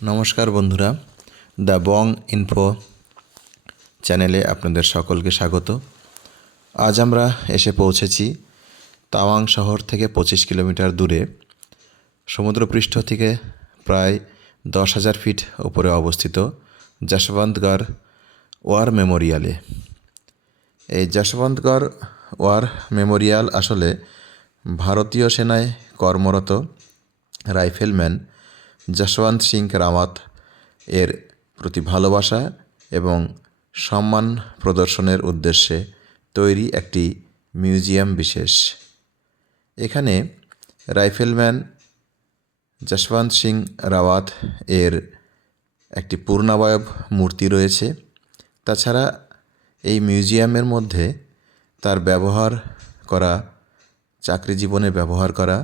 নমস্কার বন্ধুরা, the Bong info চ্যানেলে আপনাদের সকলকে স্বাগত। আজ আমরা এসে পৌঁছেছি তাওয়াং শহর থেকে 25 কিলোমিটার দূরে, সমুদ্রপৃষ্ঠ থেকে প্রায় 10,000 ফিট উপরে অবস্থিত যশবন্তগড় ওয়ার মেমোরিয়ালে। এই যশবন্তগড় ওয়ার মেমোরিয়াল আসলে ভারতীয় সেনায় কর্মরত রাইফেলম্যান যশবন্ত সিং রাওয়াত এর প্রতি ভালোবাসা এবং সম্মান প্রদর্শনের উদ্দেশ্যে তৈরি একটি মিউজিয়াম বিশেষ। এখানে রাইফেলম্যান যশবন্ত সিং রাওয়াত এর একটি পূর্ণাবয়ব মূর্তি রয়েছে। তাছাড়া এই মিউজিয়ামের মধ্যে তার ব্যবহার করা, চাকরি জীবনে ব্যবহার করা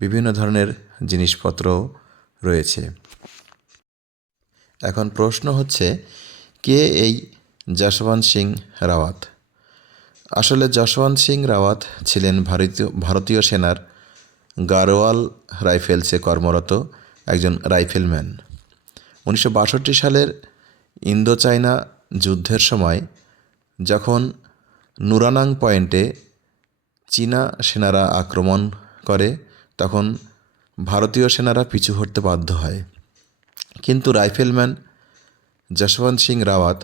বিভিন্ন ধরনের জিনিসপত্র রয়েছে। এখন প্রশ্ন হচ্ছে, কে এই যশবন্ত সিং রাওয়াত? আসলে যশবন্ত সিং রাওয়াত ছিলেন ভারতীয় সেনার গারোয়াল রাইফেলসে কর্মরত একজন রাইফেলম্যান। 1962 সালের ইন্দো চায়না যুদ্ধের সময় যখন নুরানাং পয়েন্টে চীনা সেনারা আক্রমণ করে, তখন ভারতীয় সেনারা পিছু হটতে বাধ্য হয়। কিন্তু রাইফেলম্যান যশবন্ত সিং রাওয়াত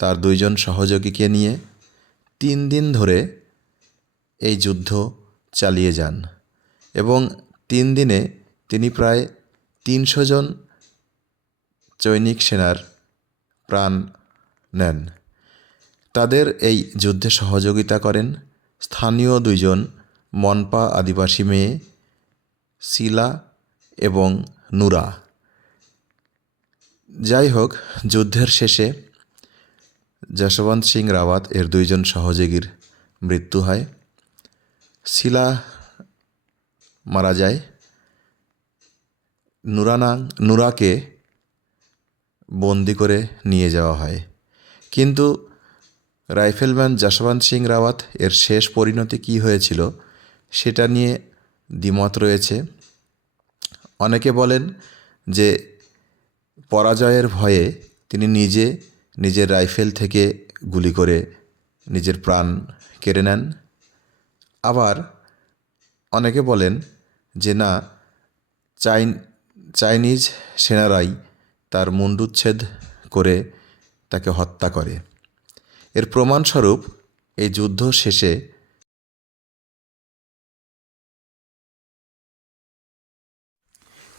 তার 2 জন সহযোগীকে নিয়ে 3 দিন ধরে এই যুদ্ধ চালিয়ে যান এবং 3 দিনে তিনি প্রায় 300 জন চৈনিক সেনার প্রাণ নেন। তাদের এই যুদ্ধে সহযোগিতা করেন স্থানীয় 2 জন মনপা আদিবাসী মেয়ে শিলা এবং নুরা। যাই হোক, যুদ্ধের শেষে যশবন্ত সিং রাওয়াত এর 2 জন সহযোগীর মৃত্যু হয়। শিলা মারা যায়। নুরাকে বন্দি করে নিয়ে যাওয়া হয়। কিন্তু রাইফেলম্যান যশবন্ত সিং রাওয়াত এর শেষ পরিণতি কী হয়েছিল সেটা নিয়ে দ্বিমত রয়েছে। অনেকে বলেন যে পরাজয়ের ভয়ে তিনি নিজের রাইফেল থেকে গুলি করে নিজের প্রাণ কেড়ে নেন। আবার অনেকে বলেন যে না, চাইনিজ সেনারাই তার মুণ্ডুচ্ছেদ করে তাকে হত্যা করে। এর প্রমাণস্বরূপ এই যুদ্ধ শেষে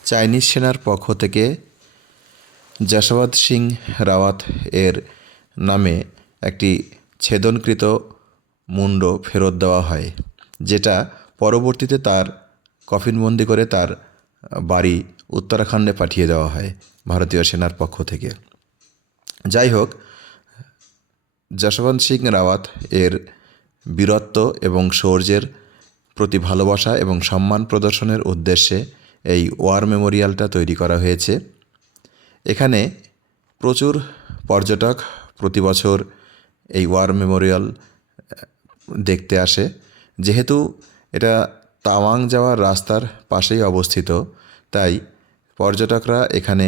চাইনিজ সেনার পক্ষ থেকে যশবন্ত সিং রাওয়াত এর নামে একটি ছেদনকৃত মুন্ড ফেরত দেওয়া হয়, যেটা পরবর্তীতে তার কফিনবন্দি করে তার বাড়ি উত্তরাখণ্ডে পাঠিয়ে দেওয়া হয় ভারতীয় সেনার পক্ষ থেকে। যাই হোক, যশবন্ত সিং রাওয়াত এর বীরত্ব এবং শৌর্যের প্রতি ভালোবাসা এবং সম্মান প্রদর্শনের উদ্দেশ্যে এই ওয়ার মেমোরিয়ালটা তৈরি করা হয়েছে। এখানে প্রচুর পর্যটক প্রতি বছর এই ওয়ার মেমোরিয়াল দেখতে আসে। যেহেতু এটা তাওয়াং যাওয়ার রাস্তার পাশেই অবস্থিত, তাই পর্যটকরা এখানে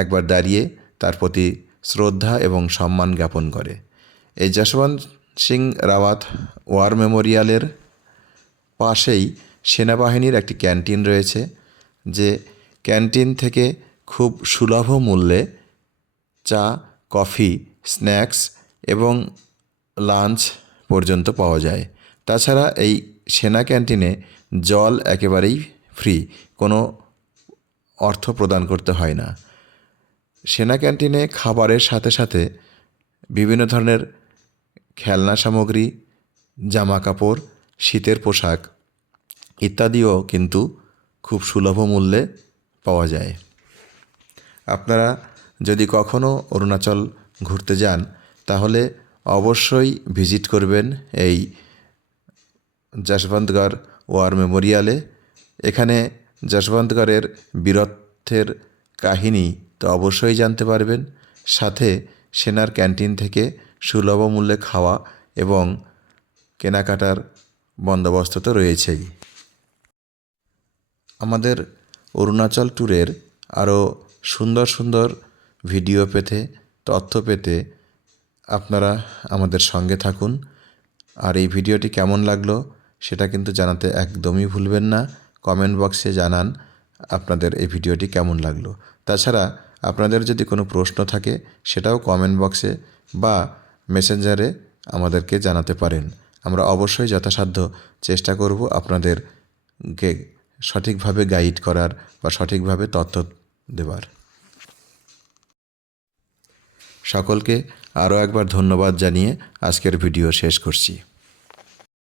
একবার দাঁড়িয়ে তার প্রতি শ্রদ্ধা এবং সম্মান জ্ঞাপন করে। এই যশবন্ত সিং রাওয়াত ওয়ার মেমোরিয়ালের পাশেই সেনাবাহিনীর একটি ক্যান্টিন রয়েছে, যে ক্যান্টিন থেকে খুব সুলভ মূল্যে চা, কফি, স্ন্যাক্স এবং লাঞ্চ পর্যন্ত পাওয়া যায়। তাছাড়া এই সেনা ক্যান্টিনে জল একেবারেই ফ্রি, কোনো অর্থ প্রদান করতে হয় না। সেনা ক্যান্টিনে খাবারের সাথে সাথে বিভিন্ন ধরনের খেলনা সামগ্রী, জামা কাপড়, শীতের পোশাক ইত্যাদিও কিন্তু খুব সুলভ মূল্যে পাওয়া যায়। আপনারা যদি কখনও অরুণাচল ঘুরতে যান তাহলে অবশ্যই ভিজিট করবেন এই যশবন্তগড় ওয়ার মেমোরিয়ালে। এখানে যশবন্তগড়ের বীরত্বের কাহিনী তো অবশ্যই জানতে পারবেন, সাথে সেনার ক্যান্টিন থেকে সুলভ মূল্যে খাওয়া এবং কেনাকাটার বন্দোবস্ত তো রয়েছেই। আমাদের অরুণাচল ট্যুরের আরও সুন্দর সুন্দর ভিডিও পেতে, তথ্য পেতে আপনারা আমাদের সঙ্গে থাকুন। আর এই ভিডিওটি কেমন লাগলো সেটা কিন্তু জানাতে একদমই ভুলবেন না। কমেন্ট বক্সে জানান আপনাদের এই ভিডিওটি কেমন লাগলো। তাছাড়া আপনাদের যদি কোনো প্রশ্ন থাকে সেটাও কমেন্ট বক্সে বা মেসেঞ্জারে আমাদেরকে জানাতে পারেন। আমরা অবশ্যই যথাসাধ্য চেষ্টা করব আপনাদেরকে সঠিকভাবে গাইড করার বা সঠিকভাবে তথ্য দেবার। সকলকে আরও একবার ধন্যবাদ জানিয়ে আজকের ভিডিও শেষ করছি।